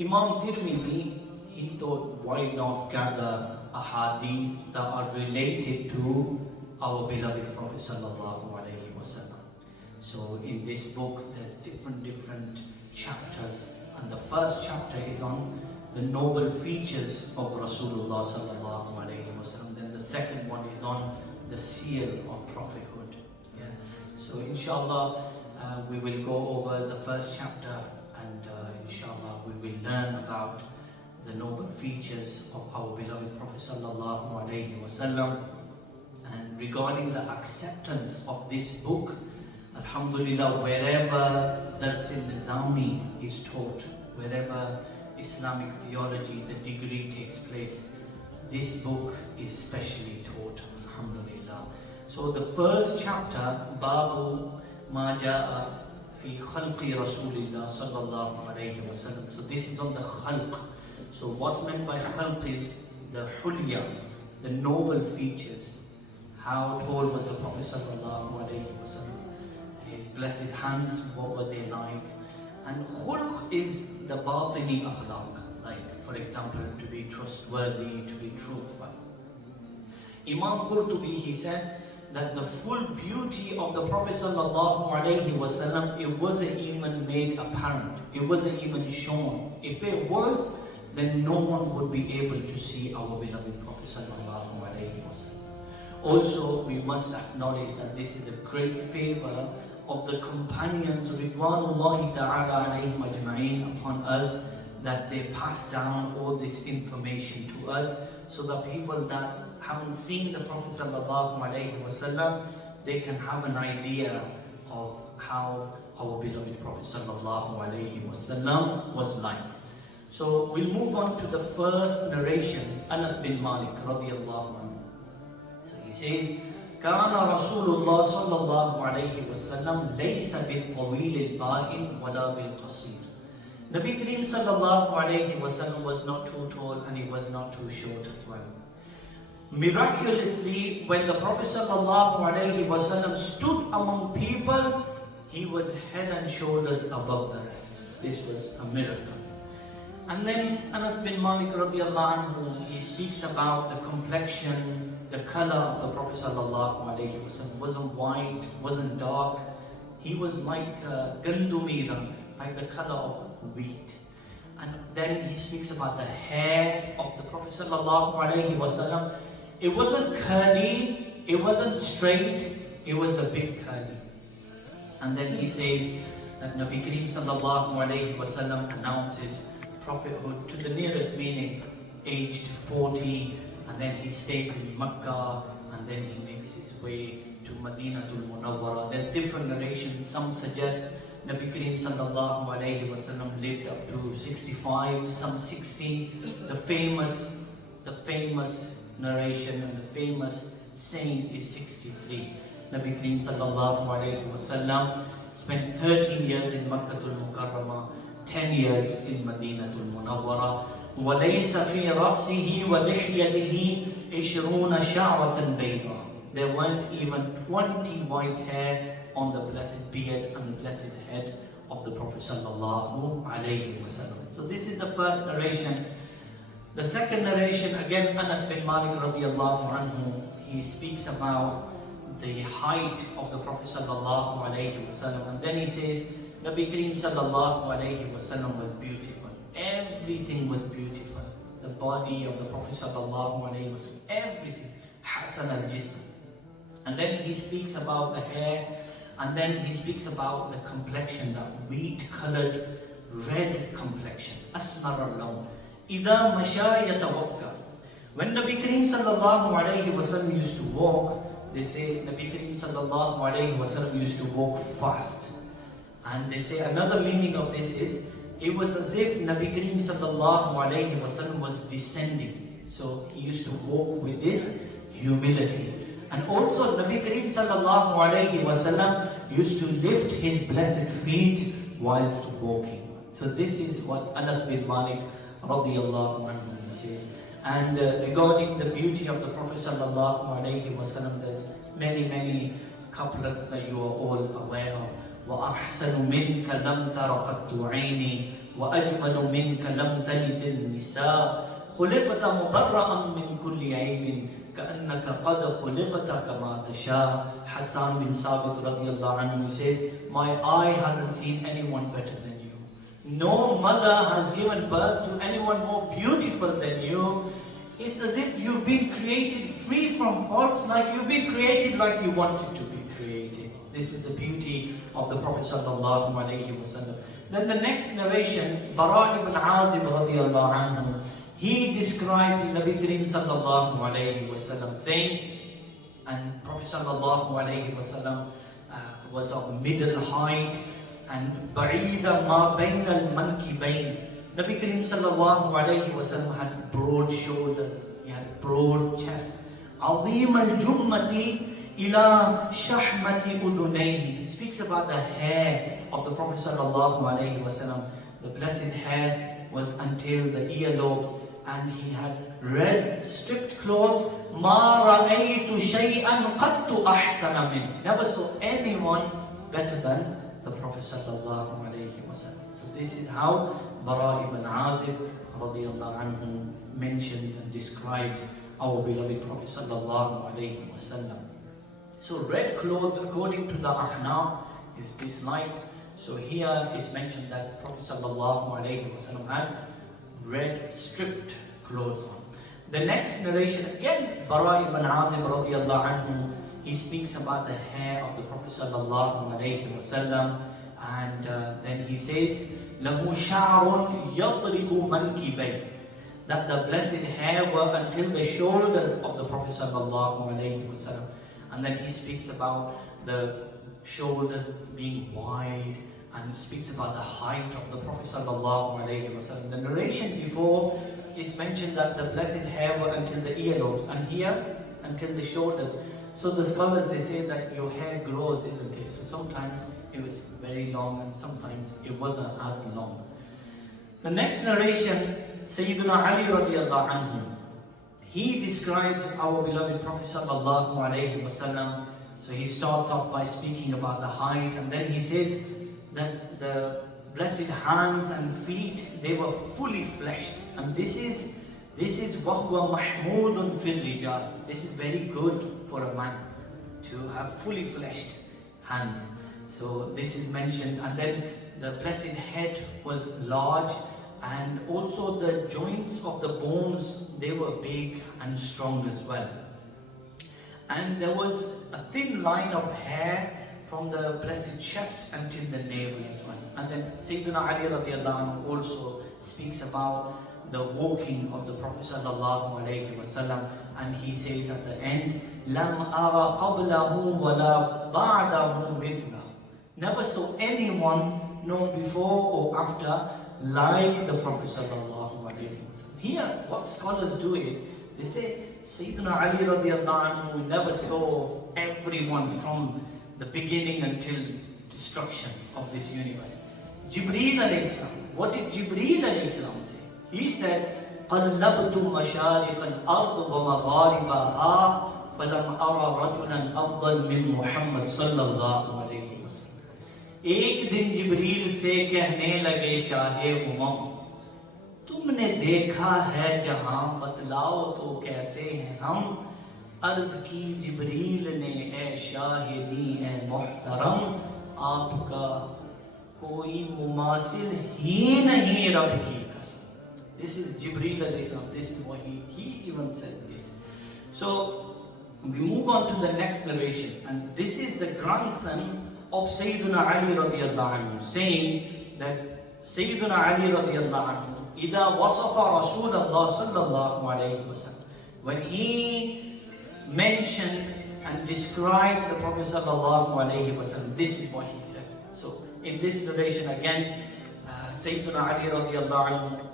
Imam Tirmidhi, he thought, why not gather ahadith that are related to our beloved Prophet sallallahu alaihi wasallam. So in this book, there's different chapters, and the first chapter is on the noble features of Rasulullah sallallahu alaihi wasallam. Then the second one is on the seal of prophethood. Yeah. So inshallah, we will go over the first chapter, and inshallah we will learn about the noble features of our beloved Prophet sallallahu alaihi wasallam. And regarding the acceptance of this book, alhamdulillah, wherever Dars al-Nizami is taught, wherever Islamic theology, the degree takes place, this book is specially taught, alhamdulillah. So the first chapter, Babu Ma Ja'a fi Khalqi Rasulillah sallallahu alayhi wa sallam. So this is on the khalq. So what's meant by khalq is the hulya, the noble features. How tall was the Prophet sallallahu alayhi wa sallam? His blessed hands, what were they like? And khulq is the batini akhlaq, like for example, to be trustworthy, to be truthful. Imam Qurtubi, he said that the full beauty of the Prophet sallallahu alaihi wasallam, it wasn't even made apparent, it wasn't even shown. If it was, then no one would be able to see our beloved Prophet sallallahu alaihi wasallam. Also, we must acknowledge that this is a great favor of the companions Ridwanullahi ta'ala alayhim ajma'in upon us, that they pass down all this information to us, so that people that haven't seen the Prophet sallallahu alaihi wasallam, they can have an idea of how our beloved Prophet sallallahu alaihi wasallam was like. So we'll move on to the first narration, Anas bin Malik radiyallahu anhu. So he says, كان رسول الله صلى الله عليه وسلم ليس بالطويل البائن ولا بالقصير. Nabi Kareem sallallahu alayhi wasallam was not too tall and he was not too short as well. Miraculously, when the Prophet sallallahu alayhi wasallam stood among people, he was head and shoulders above the rest. This was a miracle. And then Anas bin Malik radiallahu anhu, he speaks about the complexion, the color of the Prophet sallallahu alaihi wasallam. Wasn't white, wasn't dark. He was like gandumira, like the color of wheat. And then he speaks about the hair of the Prophet sallallahu alaihi wasallam. It wasn't curly, it wasn't straight, it was a big curly. And then he says that Nabi Kareem sallallahu alaihi wasallam announces prophethood to the nearest meaning, aged 40, and then he stays in Makkah, and then he makes his way to Madinatul Munawwara. There's different narrations. Some suggest Nabi Kareem sallallahu alayhi wasallam lived up to 65, some 60. The famous narration and the famous saying is 63. Nabi Kareem sallallahu alayhi wasallam spent 13 years in Makkatul Mukarramah, 10 years in Madinatul Munawwara. وَلَيْسَ فِي رَأْسِهِ وَلِحْيَتِهِ 20 شَعْوَةً بَيْضًا. There weren't even 20 white hair on the blessed beard and the blessed head of the Prophet sallallahu alayhi wasallam. So this is the first narration. The second narration, again Anas bin Malik radiyallahu anhu, he speaks about the height of the Prophet sallallahu alayhi wasallam, and then he says Nabi Kareem sallallahu alayhi wasallam was beautiful. Everything was beautiful. The body of the Prophet sallallahu alayhi wasallam, everything. Hasan al-Jism. And then he speaks about the hair, and then he speaks about the complexion, that wheat-colored red complexion. Asmar al-lawn. Ida masha yatawakka. When Nabi Kareem sallallahu alayhi wasallam used to walk, they say Nabi Kareem sallallahu alayhi wasallam used to walk fast. And they say another meaning of this is, it was as if Nabi Kareem sallallahu alayhi wasallam was descending. So he used to walk with this humility. And also Nabi Kareem sallallahu alayhi wasallam used to lift his blessed feet whilst walking. So this is what Anas bin Malik radiyallahu anhu says. And regarding the beauty of the Prophet sallallahu alayhi wasallam, there's many couplets that you are all aware of. وَأَحْسَنُ مِنْكَ لَمْ تَرَ قَدْتُ عَيْنِي وأجمل منك لم تلد النساء خلقت مبرأ من كل عيب كأنك قد خلقت كما تشاء. Hassan bin Sabit radiallahu anhu says, my eye hasn't seen anyone better than you. No mother has given birth to anyone more beautiful than you. It's as if you've been created free from faults, like you've been created like you wanted to be created. This is the beauty of the Prophet sallallahu alaihi wasallam. Then the next narration, Bara ibn Azib radiallahu anhu, he describes Nabi Kareem sallallahu alaihi wasallam saying, and Prophet sallallahu alaihi wasallam was of middle height and ba'ida ma bain al-mankibayn. Nabi Kareem sallallahu alayhi wasallam had broad shoulders, he had a broad chest. Azim al-jummati ila shahmati udhunayhi. He speaks about the hair of the Prophet sallallahu alayhi wasallam. The blessed hair was until the earlobes, and he had red stripped clothes. Ma ra'aytu shay'an qattu ahsana min. Never saw anyone better than the Prophet sallallahu alayhi wasallam. So this is how Bara ibn Azib radiallahu anhu mentions and describes our beloved Prophet sallallahu alayhi wasallam. So red clothes, according to the Ahnaf, is disliked. So here is mentioned that Prophet sallallahu alayhi wasallam had red stripped clothes on. The next narration, again Bara ibn Azib radiallahu anhu, he speaks about the hair of the Prophet sallallahu alayhi wasallam, and then he says, له شعر يضرب منكبيه, that the blessed hair were until the shoulders of the Prophet sallallahu alayhi wasallam. And then he speaks about the shoulders being wide, and speaks about the height of the Prophet sallallahu alayhi wasallam. The narration before is mentioned that the blessed hair were until the earlobes, and here until the shoulders. So the scholars, they say that your hair grows, isn't it? So sometimes it was very long and sometimes it wasn't as long. The next narration, Sayyidina Ali radiallahu anhu, he describes our beloved Prophet sallallahu alayhi wasallam. So he starts off by speaking about the height, and then he says that the blessed hands and feet, they were fully fleshed. And this is وَهُوَ مَحْمُودٌ فِي الرِّجَالِ. This is very good for a man to have fully fleshed hands. So this is mentioned, and then the blessed head was large, and also the joints of the bones, they were big and strong as well. And there was a thin line of hair from the blessed chest until the navel as well. And then Sayyidina Ali radiallahu anhu also speaks about the walking of the Prophet sallallahu alayhi wasallam, and he says at the end, لَمْ أَرَ قَبْلَهُ وَلَا بَعْدَهُ مِثْلَهُ. Never saw anyone, no before or after, like the Prophet sallallahu alayhi wasallam. Here, what scholars do is, they say, Sayyidina Ali radiallahu anhu never saw everyone from the beginning until destruction of this universe. Jibreel alayhi salam, what did Jibreel alayhi salam say? He said, قَلَّبْتُ مَشَارِقَ الْأَرْضِ وَمَغَارِبَهَا فَلَمْ أَرَ رَجُلًا أَفْضَلَ مِنْ مُحَمَّدٍ صَلَّى اللَّهُ عَلَيْهِ وسلم. एक दिन जिब्रील से कहने लगे शाहे उमम, तुमने देखा है जहां, बतलाओ तो कैसे हैं हम. अर्ज की जिब्रील ने, ए शाहिदी ए मोहतरम, आपका कोई मुमासिल ही नहीं रब की कसम. This is Jibreel alayhi salam. This is what he even said this. So we move on to the next narration, and this is the grandson of Sayyidina Ali radiallahu anhu, saying that Sayyidina Ali radiallahu anhu, إِذَا وَصَفَ رَسُولَ اللَّهِ صَلَّى اللَّهُ عَلَيْهِ وسلم, when he mentioned and described the Prophet sallallahu alayhi wasallam, this is what he said. So in this narration again, Sayyidina Ali radiallahu anhu,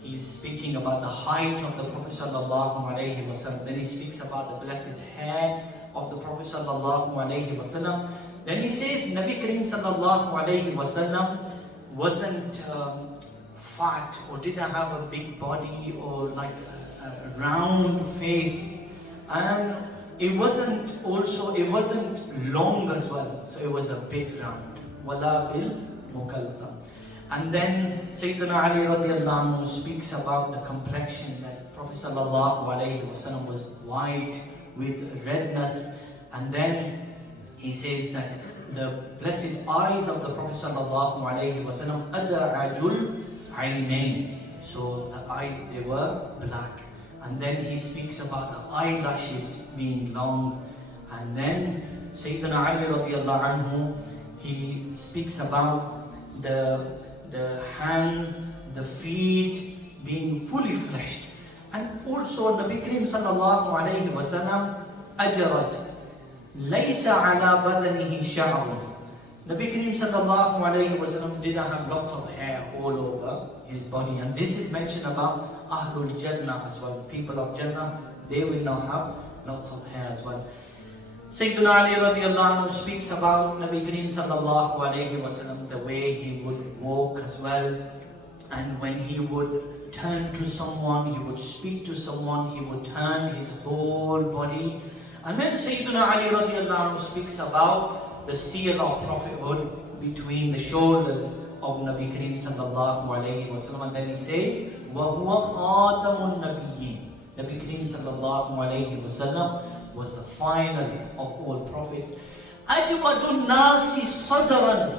he is speaking about the height of the Prophet sallallahu alayhi wasallam. Then he speaks about the blessed hair of the Prophet sallallahu alayhi wasallam. Then he says Nabi Kareem sallallahu alayhi wasallam wasn't fat or didn't have a big body or like a round face, and it wasn't long as well, so it was a big round. Wala bil mukaltham. And then Sayyidina Ali radiallahu anhu speaks about the complexion, that Prophet sallallahu alayhi wasallam was white with redness. And then he says that the blessed eyes of the Prophet sallallahu alayhi wasallam, adarajul aynayn. So the eyes, they were black. And then he speaks about the eyelashes being long. And then Sayyidina Ali radiallahu anhu, he speaks about the hands, the feet being fully fleshed. And also Nabi Kareem sallallahu alayhi wasallam, ajarat laysa ala badanihi sha'run. Nabi Kareem sallallahu alayhi wasallam didn't have lots of hair all over his body. And this is mentioned about Ahlul Jannah as well. People of Jannah, they will not have lots of hair as well. Sayyidina Ali radiallahu anhu speaks about Nabi Kareem sallallahu alayhi wasallam, the way he would walk as well. And when he would turn to someone, he would speak to someone, he would turn his whole body. And then Sayyidina Ali radiallahu anhu speaks about the seal of prophethood between the shoulders of Nabi Kareem sallallahu alayhi wasallam. And then he says, وَهُوَ خَاتَمُ النَّبِيِّينَ. Nabi Kareem sallallahu alayhi wasallam was the final of all prophets. أَجْوَدُ النَّاسِ صَدْرًا.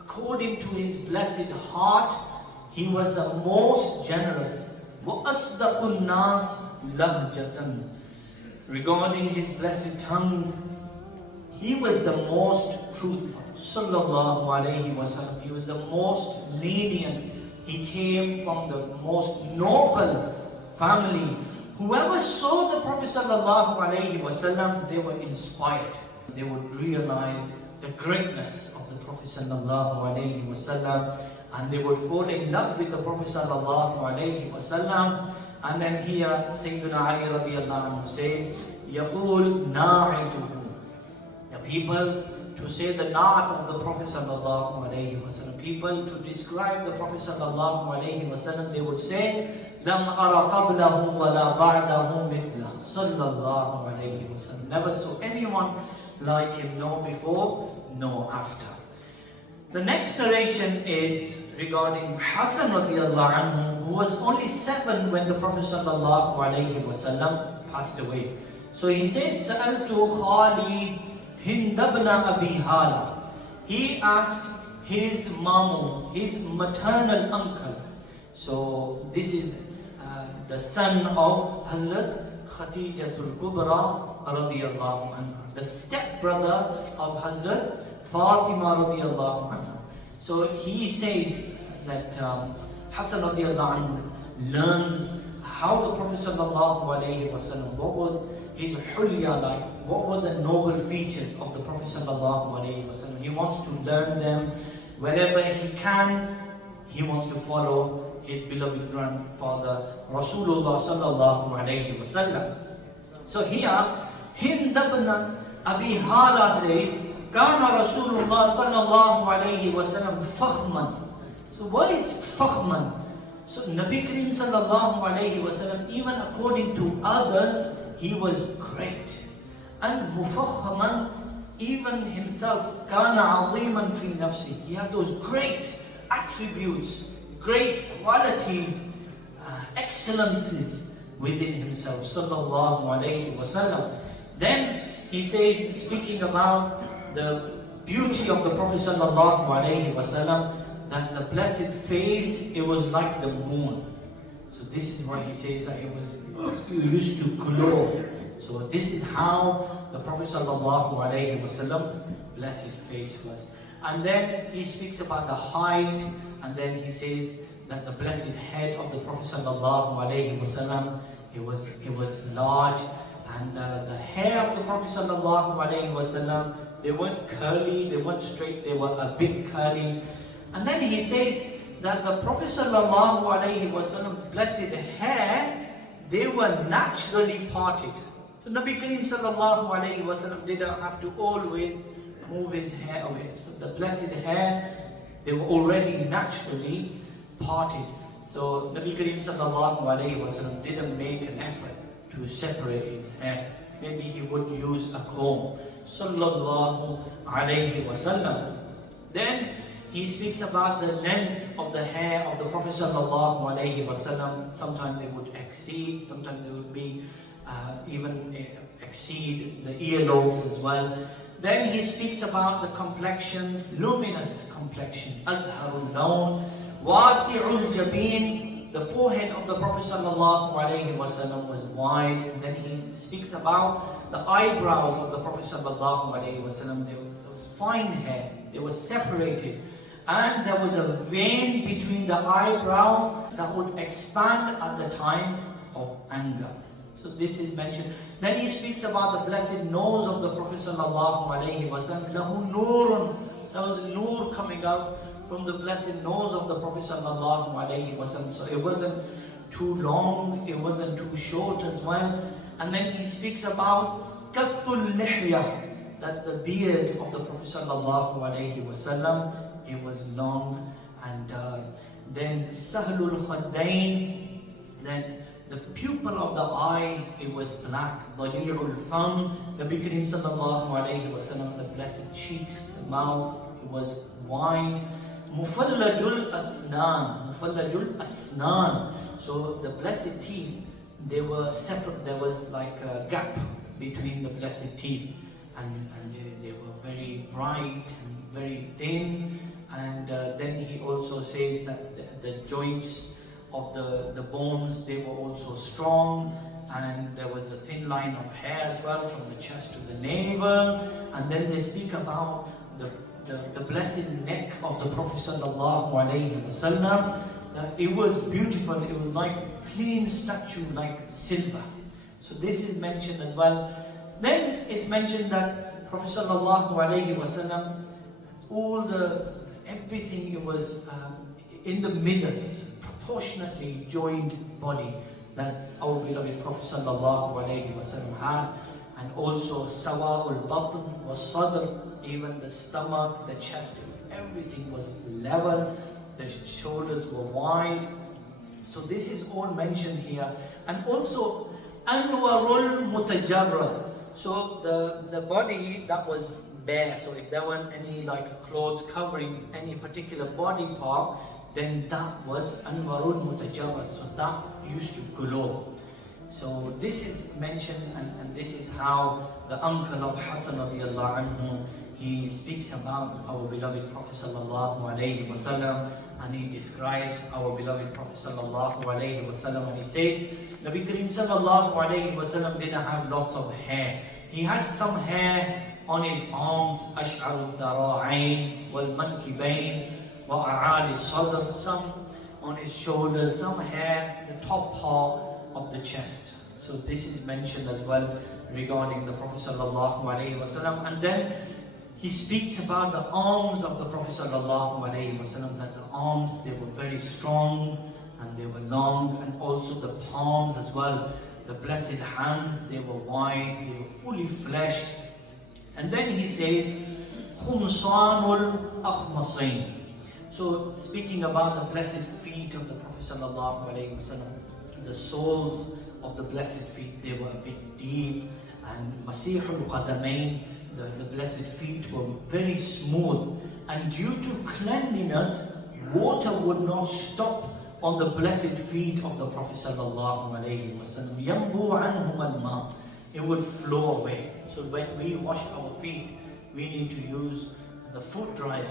According to his blessed heart, he was the most generous. وَأَصْدَقُ النَّاسِ لَهْجَةً. Regarding his blessed tongue, he was the most truthful. Sallallahu alayhi wasallam. He was the most lenient. He came from the most noble family. Whoever saw the Prophet sallallahu alayhi wasallam, they were inspired. They would realize the greatness of the Prophet sallallahu alayhi wasallam, and they would fall in love with the Prophet sallallahu alayhi wasallam. And then here Sayyidina Ali radiallahu anhu says, يَقُولْ نَاعِتُهُ. The people to say the na'at of the Prophet sallallahu alayhi wasallam. People to describe the Prophet sallallahu alayhi wasallam, they would say, لَمْ أَرَ قَبْلَهُ وَلَا بَعْدَهُ مِثْلَهُ sallallahu alayhi wasallam. Never saw anyone like him, no before, no after. The next narration is regarding Hassan radiallahu anhu, who was only 7 when the Prophet sallallahu alayhi wasallam passed away. So he says, سَأَلْتُ خَالِي هِنْدَ بْنَ أَبِي هَالَةَ. He asked his mamu, his maternal uncle. So this is the son of Hazrat Khadijatul Kubra radiyallahu anha, the stepbrother of Hazrat Fatima radiyallahu anha. So he says that Hassan radiyallahu anhu learns how the Prophet sallallahu alayhi wasallam, what was his hulya like, what were the noble features of the Prophet sallallahu alayhi wasallam. He wants to learn them. Wherever he can, he wants to follow his beloved grandfather Rasulullah sallallahu alayhi wasallam. So here, Hind ibn Abi Hala says, Kana Rasulullah sallallahu alayhi wasallam fakhman. So what is fakhman? So Nabi Kareem sallallahu alayhi wasallam, even according to others, he was great. And mufakhaman, even himself, kana aziman fi nafsi. He had those great attributes, great qualities, excellences within himself, sallallahu alayhi wasallam. Then he says, speaking about the beauty of the Prophet sallallahu alayhi wasallam, that the blessed face, it was like the moon. So this is why he says that it used to glow. So this is how the Prophet sallallahu alayhi wasallam's blessed face was. And then he speaks about the height, and then he says that the blessed head of the Prophet sallallahu alayhi wasallam, it was large, and the hair of the Prophet sallallahu alayhi wasallam, they weren't curly, they weren't straight, they were a bit curly. And then he says that the Prophet sallallahu alayhi wasallam's blessed hair, they were naturally parted. So Nabi Kareem sallallahu alayhi wasallam didn't have to always move his hair away. So the blessed hair, they were already naturally parted. So Nabi Kareem sallallahu alayhi wasallam didn't make an effort to separate his hair. Maybe he would use a comb. Sallallahu alayhi wasallam. Then he speaks about the length length of the hair of the Prophet sallallahu alaihi wasallam, sometimes it would exceed, sometimes it would be even exceed the earlobes as well. Then he speaks about the complexion, luminous complexion, azharul lawn, wasi'ul jabin. The forehead of the Prophet sallallahu alaihi wasallam was wide. And then he speaks about the eyebrows of the Prophet sallallahu alaihi wasallam. There was fine hair, they were separated. And there was a vein between the eyebrows that would expand at the time of anger. So this is mentioned. Then he speaks about the blessed nose of the Prophet sallallahu alaihi wasallam. Lahu nurun. There was nur coming out from the blessed nose of the Prophet sallallahu alaihi wasallam. So it wasn't too long, it wasn't too short as well. And then he speaks about kathul lihya, that the beard of the Prophet sallallahu alaihi wasallam, it was long. And then sahlul khaddain, that the pupil of the eye, it was black. Dali'ul fam, Nabi Kareem sallallahu alayhi wa sallam, the blessed cheeks, the mouth, it was wide. Mufallajul asnan. So the blessed teeth, they were separate. There was like a gap between the blessed teeth, and they were very bright and very thin. And then he also says that the joints of the bones, they were also strong, and there was a thin line of hair as well from the chest to the navel. And then they speak about the blessed neck of the Prophet sallallahu alaihi wasallam. It was beautiful, it was like clean statue, like silver. So this is mentioned as well. Then it's mentioned that Prophet sallallahu alaihi wasallam, everything, it was in the middle, proportionately joined body that our beloved Prophet sallallahu alaihi wasallam had. And also sawa'ul batn was sadr, even the stomach, the chest, everything was level, the shoulders were wide. So this is all mentioned here. And also anwarul mutajarrad, so the body that was bare, so if there weren't any like clothes covering any particular body part, then that was anwarul mutajarrad, so that used to glow. So this is mentioned, and this is how the uncle of Hassan radiallahu anhu, he speaks about our beloved Prophet sallallahu alaihi wasallam, and he describes our beloved Prophet sallallahu alaihi wasallam, and he says, Nabi Kareem sallallahu alaihi wasallam didn't have lots of hair. He had some hair on his arms, ash'ar al-dara'ain wal-mankibain wa a'ali sadr, some on his shoulders, some hair, the top part of the chest. So this is mentioned as well regarding the Prophet sallallahu alaihi wasallam. And then he speaks about the arms of the Prophet sallallahu alaihi wasallam, that the arms, they were very strong and they were long, and also the palms as well. The blessed hands, they were wide, they were fully fleshed. And then he says, khumsanul akhmasain. So speaking about the blessed feet of the Prophet sallallahu alaihi wasallam, the soles of the blessed feet, they were a bit deep, and masihul qadamain, the blessed feet were very smooth, and due to cleanliness, water would not stop on the blessed feet of the Prophet sallallahu alaihi wasallam. Yambu anhum al-ma, it would flow away. So when we wash our feet, we need to use the foot dryer.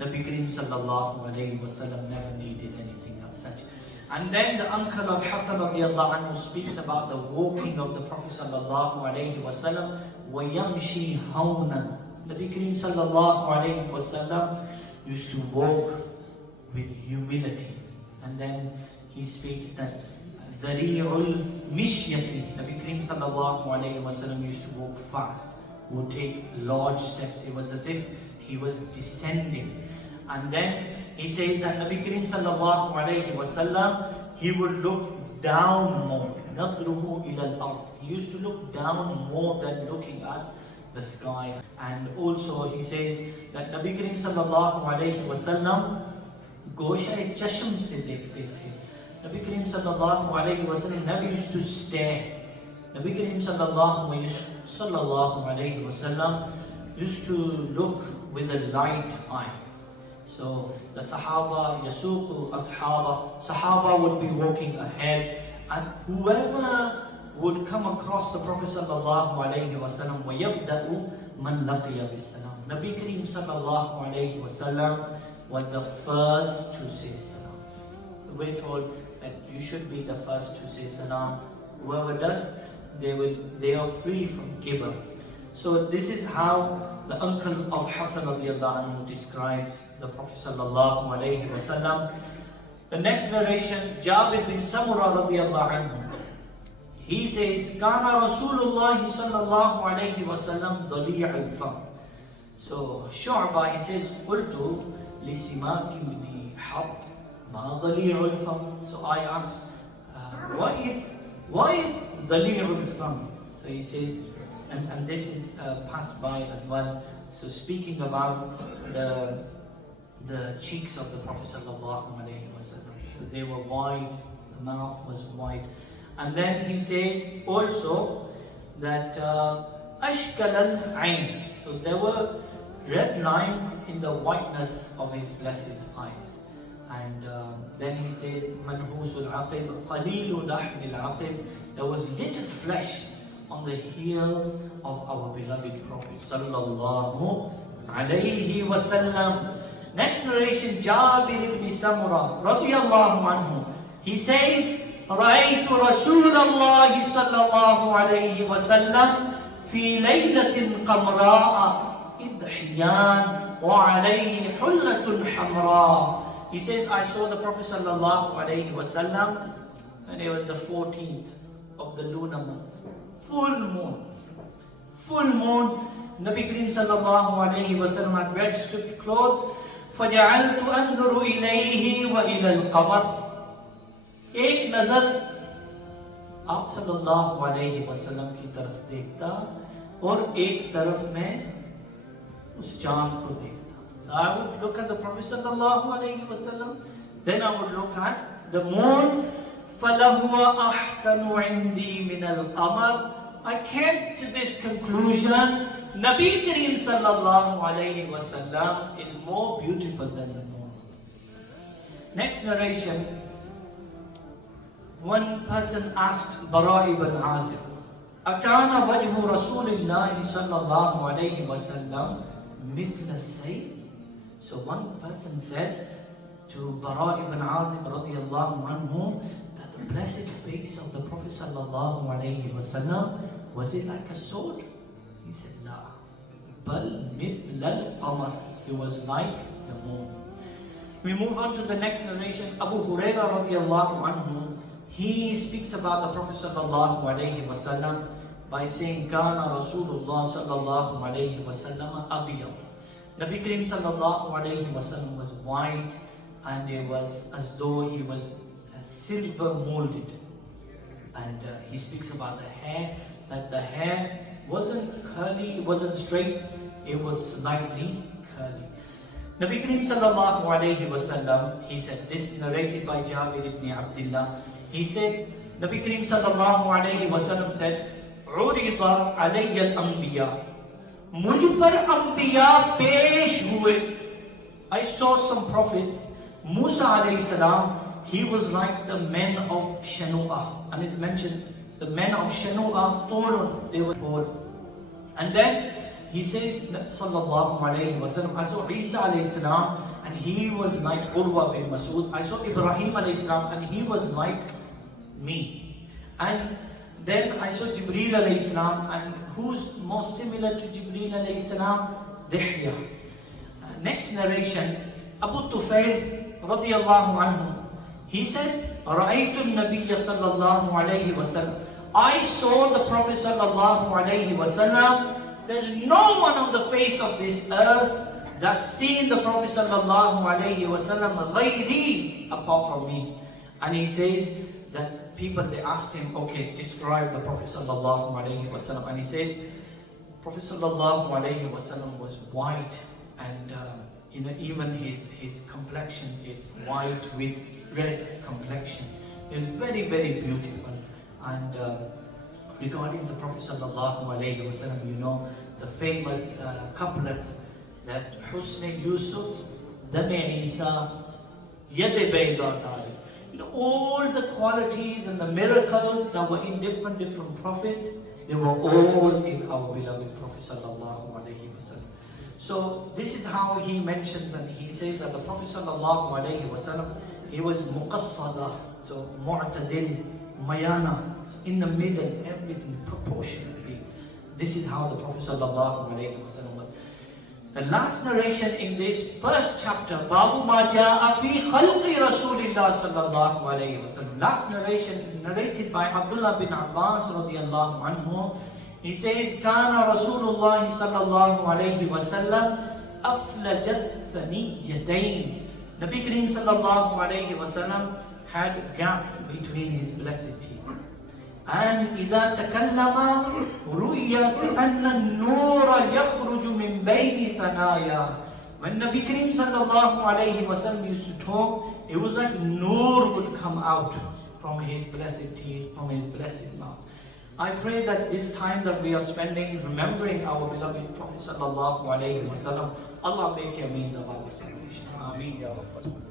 Nabi Kareem sallallahu alaihi wasallam never needed anything as such. And then the uncle of Hassan radiallahu anhu speaks about the walking of the Prophet sallallahu alaihi wasallam. وَيَمْشِي هَوْنًا. Nabi Kareem sallallahu alaihi wasallam used to walk with humility. And then he speaks that ذَرِيعُ الْمِشْيَةِ, Nabi Kareem sallallahu alaihi wasallam used to walk fast, would take large steps. It was as if he was descending. And then he says that Nabi Kareem sallallahu alayhi wasallam, he would look down more. نَظْرُهُ إِلَى الْأَرْضِ. He used to look down more than looking at the sky. And also he says that Nabi Kareem sallallahu alayhi wasallam gosha chasham se dekhte the. Nabi Kareem sallallahu alayhi wasallam never used to stare. Nabi Kareem sallallahu alayhi wasallam used to look with a light eye. So the Sahaba, Yasuqu Ashaba, Sahaba would be walking ahead, and whoever would come across the Prophet sallallahu alaihi wasallam, وَيَبْدَأُ مَنْ لَقِيَ بِالسَّلَامِ. Nabi Kareem sallallahu alaihi wasallam was the first to say salam. So we're told that you should be the first to say salam. Whoever does, they are free from gibber. So this is how the uncle of Hassan radiallahu anhu describes the Prophet sallallahu alaihi wasallam. The next narration, Jabir bin Samura radiallahu anhu, he says, "Kana Rasulullah sallallahu alaihi wasallam dali' al-fam." So Shu'bah, he says, "Qultu li Simak ibn Harb ma dali' al-fam." So I asked, why is dali' al-fam? So he says, and this is passed by as well. So speaking about the cheeks of the Prophet sallallahu alaihi wasallam. So they were wide, the mouth was wide. And then he says also that ashkal al-ain. So there were red lines in the whiteness of his blessed eyes. And then he says, manhusul aqib, qalilu lahmil aqib. There was little flesh on the heels of our beloved Prophet sallallahu alayhi wasallam. Next narration, Jabir ibn Samura radiyallahu anhu. He says, رأيت رسول الله صلى الله عليه وسلم في ليلة قمراء إضحيان وعليه حلة حمراء. He says, I saw the Prophet صلى الله عليه وسلم, and it was the 14th of the lunar month. Full moon. Full moon. Nabi Kareem sallallahu alayhi wa sallam had red stripped clothes. فَجَعَلْتُ أَنْظُرُ إِلَيْهِ وَإِلَى الْقَمَرِ. एक नजर आप सल्लल्लाहु अलैहि वसल्लम की तरफ देखता और एक तरफ में उस चांद को देखता. So I would look at the Prophet sallallahu alaihi wasallam, then I would look at the moon. فَلَهُوَ أَحْسَنُ عِنْدِي مِنَ الْقَمَرِ. I came to this conclusion, Nabi Kareem sallallahu alaihi wasallam is more beautiful than the moon. Next narration, one person asked Bara ibn Azib, أَكَانَ وَجْهُ رَسُولِ اللَّهِ صَلَّى اللَّهُ عَلَيْهِ وَسَلَّمْ مِثْلَ السَّيْفِ. So one person said to Bara ibn Azib radiyallahu anhu that the blessed face of the Prophet sallallahu alayhi wasallam, was it like a sword? He said, La, bal mithl al-qamar. It was like the moon. We move on to the next narration. Abu Hurairah radiyallahu anhu, he speaks about the Prophet sallallahu alayhi wasallam by saying, Kana Rasulullah sallallahu alayhi wasallam abiyad. Nabi Kareem sallallahu alayhi wasallam was white, and it was as though he was silver molded. And he speaks about the hair, that the hair wasn't curly, it wasn't straight, it was slightly curly. Nabi Kareem sallallahu alayhi wasallam, he said, this narrated by Jabir ibn Abdullah, he said, Nabi Kareem sallallahu alayhi wasallam said, Urida alayya al-anbiya. Mujh par anbiya pesh hue. I saw some prophets. Musa alayhi salam, he was like the men of Shanu'ah. And it's mentioned, the men of Shanu'ah, Torun, they were born. And then he says, sallallahu alayhi wasallam, I saw Isa alayhi salam, and he was like Urwa bin Masud. I saw Ibrahim alayhi salam, and he was like me. And then I saw Jibreel alayhi salam, and who's most similar to Jibreel alayhi salam? Dihya. Next narration, Abu Tufail radiyallahu anhu, he said, رَأَيْتُ النَّبِيَّ صَلَّى اللَّهُ عَلَيْهِ وَسَلَّمَ. I saw the Prophet sallallahu alayhi wasallam. There's no one on the face of this earth that's seen the Prophet sallallahu alayhi wasallam غَيْرِي, apart from me. And he says that people, they asked him, okay, describe the Prophet sallallahu alayhi wasallam. And he says, Prophet sallallahu alayhi wasallam was white, and even his complexion is white with red complexion. He was very, very beautiful. And regarding the Prophet sallallahu alayhi wasallam, you know the famous couplets that Husni Yusuf Dame Isa, Yade Bayda. All the qualities and the miracles that were in different prophets, they were all in our beloved Prophet sallallahu alaihi wasallam. So this is how he mentions, and he says that the Prophet sallallahu alaihi wasallam, he was muqassada, so mu'tadil, mayana, so in the middle, everything proportionately. This is how the Prophet sallallahu alaihi wasallam was. The last narration in this first chapter, Babu ma ja'a fi khalqi Rasulillah sallallahu alayhi wa sallam. Last narration narrated by Abdullah bin Abbas radiyallahu anhu. He says, Kana Rasulullah sallallahu alayhi wa sallam aflajat thaniyadain. Nabi Kareem sallallahu alayhi wa sallam had a gap between his blessed teeth. And إذا تكلم رؤي كأن النور يخرج من بين ثنايا. When Nabi Kareem sallallahu alayhi wa sallam used to talk, it was like nur would come out from his blessed teeth, from his blessed mouth. I pray that this time that we are spending remembering our beloved Prophet sallallahu alayhi wa sallam, Allah make a means of our salvation. Ameen ya Rabbal Alamin.